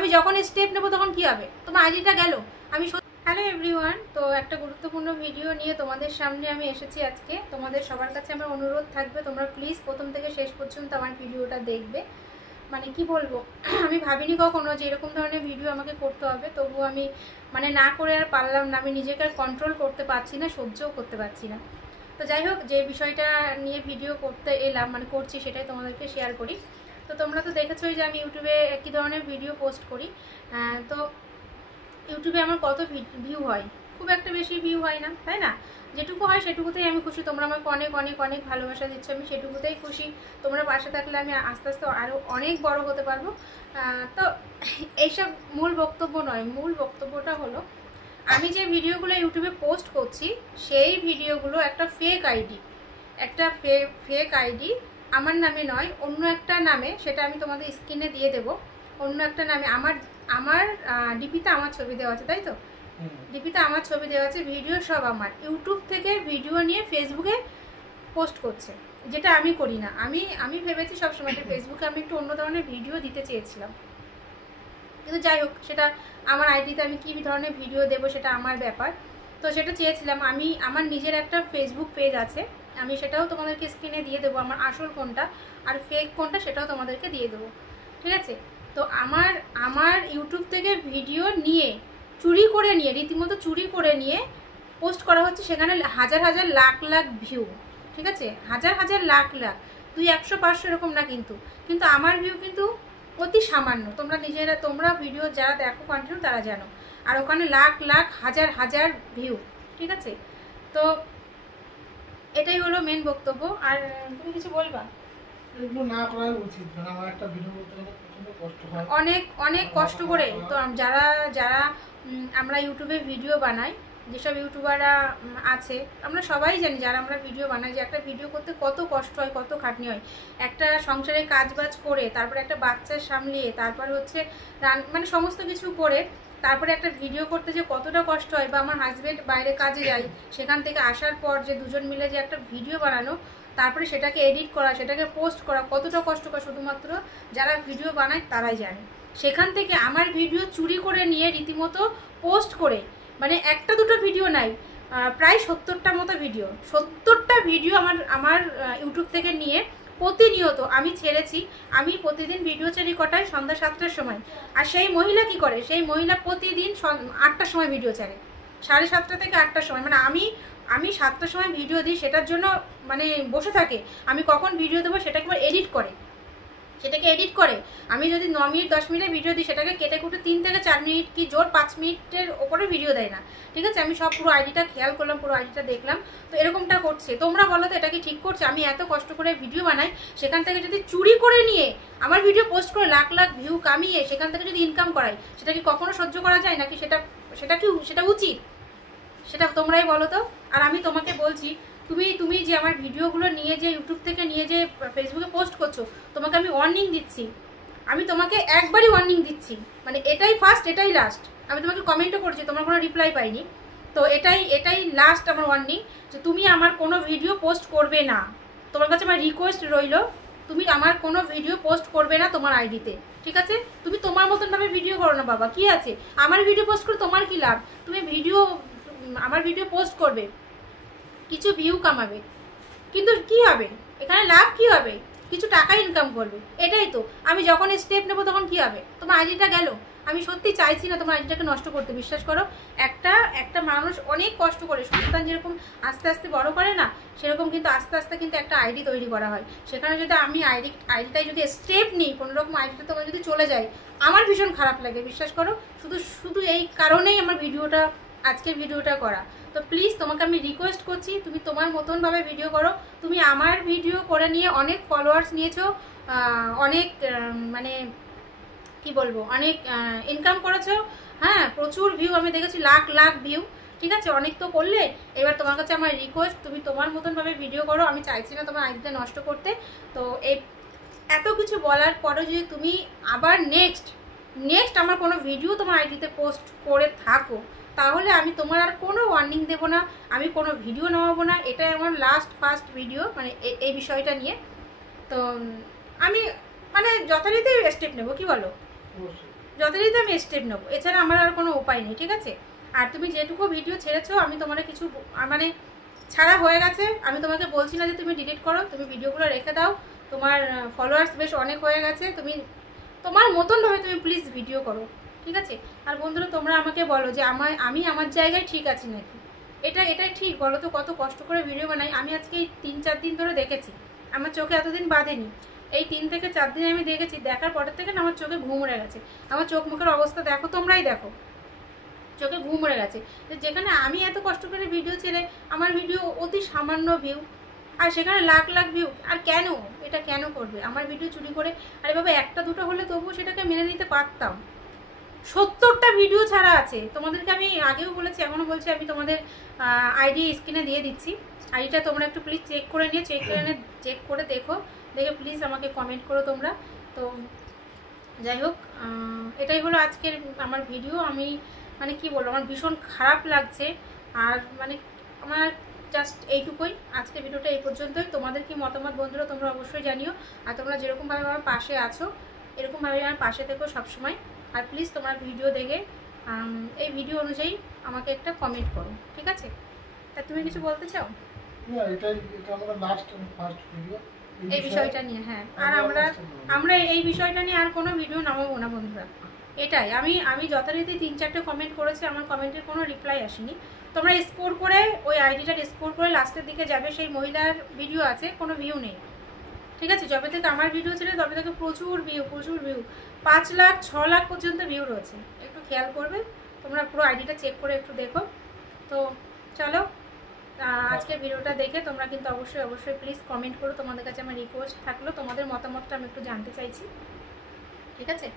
আমি যখন স্টেপ নেব তখন কি হবে, তোমার আইডিটা গেল। আমি হ্যালো এভরিওয়ান, তো একটা গুরুত্বপূর্ণ ভিডিও নিয়ে তোমাদের সামনে আমি এসেছি আজকে। তোমাদের সবার কাছে আমার অনুরোধ থাকবে, তোমরা প্লিজ প্রথম থেকে শেষ পর্যন্ত আমার ভিডিওটা দেখবে। মানে কি বলবো, আমি ভাবিনি কখনো যে এরকম ধরনের ভিডিও আমাকে করতে হবে, তবু আমি মানে না করে আর পারলাম না। আমি নিজেকে আর কন্ট্রোল করতে পারছি না, সহ্যও করতে পারছি না। তো যাই হোক, যে বিষয়টা নিয়ে ভিডিও করতে এলাম মানে করছি, সেটাই তোমাদেরকে শেয়ার করি। তো তোমরা তো দেখেছোই যে আমি ইউটিউবে একই ধরনের ভিডিও পোস্ট করি। তো ইউটিউবে আমার কত ভিউ হয়, খুব একটা বেশি ভিউ হয় না, তাই না? যেটুকু হয় সেটুকুতেই আমি খুশি। তোমরা আমাকে অনেক অনেক অনেক ভালোবাসা দিচ্ছ, আমি সেটুকুতেই খুশি। তোমরা পাশে থাকলে আমি আস্তে আস্তে আরও অনেক বড় হতে পারবো। তো এইসব মূল বক্তব্য নয়, মূল বক্তব্যটা হলো আমি যে ভিডিওগুলো ইউটিউবে পোস্ট করছি সেই ভিডিওগুলো একটা ফেক আইডি, একটা ফেক আইডি আমার নামে নয়, অন্য একটা নামে। সেটা আমি তোমাদের স্ক্রিনে দিয়ে দেবো। অন্য একটা নামে আমার ডিপিতে আমার ছবি দেওয়া আছে, তাই তো? ডিপিতে আমার ছবি দেওয়া আছে, ভিডিও সব আমার। ইউটিউব থেকে ভিডিও নিয়ে ফেসবুকে পোস্ট করছে, যেটা আমি করি না। আমি ভেবেছি সবসময় ফেসবুকে আমি একটু অন্য ধরনের ভিডিও দিতে চেয়েছিলাম, কিন্তু যাই হোক, সেটা আমার আইডিতে আমি কী ধরনের ভিডিও দেবো সেটা আমার ব্যাপার। তো সেটা চেয়েছিলাম আমি। আমার নিজের একটা ফেসবুক পেজ আছে, আমি সেটাও তোমাদেরকে স্ক্রিনে দিয়ে দেবো, আমার আসল কোনটা আর ফেক কোনটা সেটাও তোমাদেরকে দিয়ে দেবো, ঠিক আছে? তো আমার ইউটিউব থেকে ভিডিও নিয়ে চুরি করে নিয়ে, রীতিমতো চুরি করে নিয়ে পোস্ট করা হচ্ছে, সেখানে হাজার হাজার লাখ লাখ ভিউ, ঠিক আছে? হাজার হাজার লাখ লাখ, 200, 500 এরকম না, কিন্তু আমার ভিউ কিন্তু অতি সামান্য। তোমরা ভিডিও যারা দেখো কন্টিনিউ তারা জানো। আর ওখানে লাখ লাখ হাজার হাজার ভিউ, ঠিক আছে? তো এটাই হলো মেন বক্তব্য। আর তুমি কিছু বলবা? অনেক অনেক কষ্ট করে তো যারা আমরা ইউটিউবে ভিডিও বানাই, যেসব ইউটিউবাররা আছে, আমরা সবাই জানি যারা আমরা ভিডিও বানাই, যে একটা ভিডিও করতে কত কষ্ট হয়, কত খাটনি হয়। একটা সংসারে কাজবাজ করে, তারপরে একটা বাচ্চা সামলিয়ে, তারপর হচ্ছে মানে সমস্ত কিছু করে, তারপরে একটা ভিডিও করতে যে কতটা কষ্ট হয়। বা আমার হাজব্যান্ড বাইরে কাজে যায়, সেখান থেকে আসার পর যে দুজন মিলে যে একটা ভিডিও বানানো, তারপরে সেটাকে এডিট করা, সেটাকে পোস্ট করা, কতটা কষ্টকর শুধুমাত্র যারা ভিডিও বানায় তারাই জানে। সেখান থেকে আমার ভিডিও চুরি করে নিয়ে রীতিমতো পোস্ট করে, মানে একটা দুটো ভিডিও নাই, প্রায় 70টা মতো ভিডিও, 70টা ভিডিও আমার ইউটিউব থেকে নিয়ে প্রতিনিয়ত আমি ছেড়েছি। আমি প্রতিদিন ভিডিও ছেড়ি কটায়? সন্ধ্যা 7টার সময়। আর সেই মহিলা কি করে? সেই মহিলা প্রতিদিন 8টার সময় ভিডিও ছাড়ে, 7:30 থেকে 8টার সময়। মানে আমি 7টার সময় ভিডিও দিই, সেটার জন্য মানে বসে থাকে। আমি কখন ভিডিও দেবো সেটাকে এডিট করে, আমি যদি 9 মিনিট 10 মিনিটের ভিডিও দিই, সেটাকে কেটে কুটে 3 থেকে 4 মিনিট কি জোর 5 মিনিটের ওপরে ভিডিও দেয় না, ঠিক আছে? আমি সব পুরো আইডিটা খেয়াল করলাম, পুরো আইডিটা দেখলাম। তো এরকমটা করছে। তোমরা বলো তো এটা কি ঠিক করছে? আমি এত কষ্ট করে ভিডিও বানাই, সেখান থেকে যদি চুরি করে নিয়ে আমার ভিডিও পোস্ট করে লাখ লাখ ভিউ কামিয়ে সেখান থেকে যদি ইনকাম করাই, সেটা কি কখনো সহ্য করা যায় নাকি? সেটা উচিত? সেটা তোমরাই বলো তো। আর আমি তোমাকে বলছি, তুমি যে আমার ভিডিওগুলো নিয়ে যে ইউটিউব থেকে নিয়ে যে ফেসবুকে পোস্ট করছো, তোমাকে আমি ওয়ার্নিং দিচ্ছি। আমি তোমাকে একবারই ওয়ার্নিং দিচ্ছি, মানে এটাই ফার্স্ট, এটাই লাস্ট। আমি তোমাকে কমেন্টও করছি, তোমার কোনো রিপ্লাই পাইনি। তো এটাই লাস্ট আমার ওয়ার্নিং, যে তুমি আমার কোনো ভিডিও পোস্ট করবে না। তোমার কাছে আমার রিকোয়েস্ট রইল, তুমি আমার কোনো ভিডিও পোস্ট করবে না তোমার আইডিতে, ঠিক আছে? তুমি তোমার মতনভাবে ভিডিও করো না বাবা, কি আছে? আমার ভিডিও পোস্ট করে তোমার কি লাভ? তুমি আমার ভিডিও পোস্ট করবে, কিছু ভিউ কামাবে, কিন্তু কি হবে এখানে? লাভ কি হবে? কিছু টাকা ইনকাম করবে, এটাই তো। আমি যখন স্টেপ নেবো তখন কি হবে? তোমার আইডিটা গেল। আমি সত্যি চাইছি না তোমার আইডিটাকে নষ্ট করতে, বিশ্বাস করো। একটা মানুষ অনেক কষ্ট করে, সন্তান যেরকম আস্তে আস্তে বড় করে না, সেরকম কিন্তু আস্তে আস্তে কিন্তু একটা আইডি তৈরি করা হয়। সেখানে যদি আমি আইডিটাই যদি স্টেপ নিই, কোনোরকম আইডিটা তোমার যদি চলে যায়, আমার ভীষণ খারাপ লাগে, বিশ্বাস করো। শুধু এই কারণেই আমার আজকের ভিডিওটা করা। তো প্লিজ তোমাকে আমি রিকোয়েস্ট করছি, তুমি তোমার মতনভাবে ভিডিও করো। তুমি আমার ভিডিও করে নিয়ে অনেক ফলোয়ার্স নিয়েছো, অনেক মানে কি বলবো, অনেক ইনকাম করেছো, হ্যাঁ, প্রচুর ভিউ আমি দেখেছি, লাখ লাখ ভিউ, ঠিক আছে? অনেক তো করলে। এবার তোমার কাছে আমার রিকোয়েস্ট, তুমি তোমার মতনভাবে ভিডিও করো। আমি চাইছি না তোমার আইডিটা নষ্ট করতে। তো এত কিছু বলার পরে যদি তুমি আবার নেক্সট আমার কোনো ভিডিও তোমার আইডিতে পোস্ট করে থাকো, তাহলে আমি তোমার আর কোনো ওয়ার্নিং দেবো না, আমি কোনো ভিডিও নামাবো না। এটাই আমার ফার্স্ট ভিডিও, মানে এই বিষয়টা নিয়ে। তো আমি মানে যথারীতি স্টেপ নেবো, কি বলো? যথারীতি আমি স্টেপ নেবো, এছাড়া আমার আর কোনো উপায় নেই, ঠিক আছে। আর তুমি যেটুকু ভিডিও ছেড়েছো আমি তোমার কিছু মানে ছাড়া হয়ে গেছে, আমি তোমাকে বলছি না যে তুমি ডিলিট করো, তুমি ভিডিওগুলো রেখে দাও, তোমার ফলোয়ার্স বেশ অনেক হয়ে গেছে, তুমি তোমার মতনভাবে তুমি প্লিজ ভিডিও করো, ঠিক আছে। আর বন্ধুরা তোমরা আমাকে বলো যে আমি আমার জায়গায় ঠিক আছি নাকি, এটাই ঠিক বলো তো। কত কষ্ট করে ভিডিও বানাই আমি, আজকে এই 3-4 দিন ধরে দেখেছি, আমার চোখে এতদিন বাঁধেনি, এই 3 থেকে 4 দিন আমি দেখেছি, দেখার পরের থেকে না আমার চোখে ঘুম উড়ে গেছে, আমার চোখ মুখের অবস্থা দেখো, তোমরাই দেখো, চোখে ঘুম উড়ে গেছে। যেখানে আমি এত কষ্ট করে ভিডিও ছেড়ে আমার ভিডিও অতি সামান্য ভিউ, আর সেখানে লাখ লাখ ভিউ, আর কেন এটা কেন করবে আমার ভিডিও চুরি করে? আরে বাবা একটা দুটো হলে তবুও সেটাকে মেনে নিতে পারতাম, 70টা ভিডিও ছাড়া আছে। তোমাদেরকে আমি আগেও বলেছি, এখনও বলছি, আমি তোমাদের আইডি স্ক্রিনে দিয়ে দিচ্ছি, আইডিটা তোমরা একটু প্লিজ চেক করে নিয়ে চেক করে দেখো, দেখে প্লিজ আমাকে কমেন্ট করো তোমরা। তো যাই হোক, এটাই হলো আজকের আমার ভিডিও। আমি মানে কি বলবো, আমার ভীষণ খারাপ লাগছে, আর মানে আমার জাস্ট এইটুকুই, আজকের ভিডিওটা এই পর্যন্তই। তোমাদের কি মতামত বন্ধুরা তোমরা অবশ্যই জানিও, আর তোমরা যেরকমভাবে আমার পাশে আছো এরকমভাবে আমার পাশে থেকো সবসময়। আর প্লিজ তোমার ভিডিও দেখে এই ভিডিও অনুযায়ী আমাকে একটা কমেন্ট করো, ঠিক আছে। তা তুমি কিছু বলতে চাও? এটা আমাদের লাস্ট এন্ড ফার্স্ট ভিডিও এই বিষয়টা নিয়ে, হ্যাঁ। আর আমরা এই বিষয়টা নিয়ে আর কোনো ভিডিও নামাবো না বন্ধুরা, এটাই। আমি যথারীতি 3-4টে কমেন্ট করেছি, আমার কমেন্টের কোনো রিপ্লাই আসেনি। তোমরা স্কোর করে ওই আইডিটা স্কোর করে লাস্টের দিকে যাবে, সেই মহিলার ভিডিও আছে, কোনো ভিউ নেই, ঠিক আছে। যবে থেকে আমার ভিডিও ছিল তবে থেকে প্রচুর ভিউ 5 লাখ 6 লাখ পর্যন্ত ভিউ রয়েছে, একটু খেয়াল করবে তোমরা, পুরো আইডিটা চেক করে একটু দেখো। তো চলো, আজকের ভিডিওটা দেখে তোমরা কিন্তু অবশ্যই প্লিজ কমেন্ট করো, তোমাদের কাছে আমার রিকোয়েস্ট থাকলো, তোমাদের মতামতটা আমি একটু জানতে চাইছি, ঠিক আছে।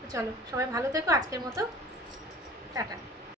তো চলো সবাই ভালো থেকো, আজকের মতো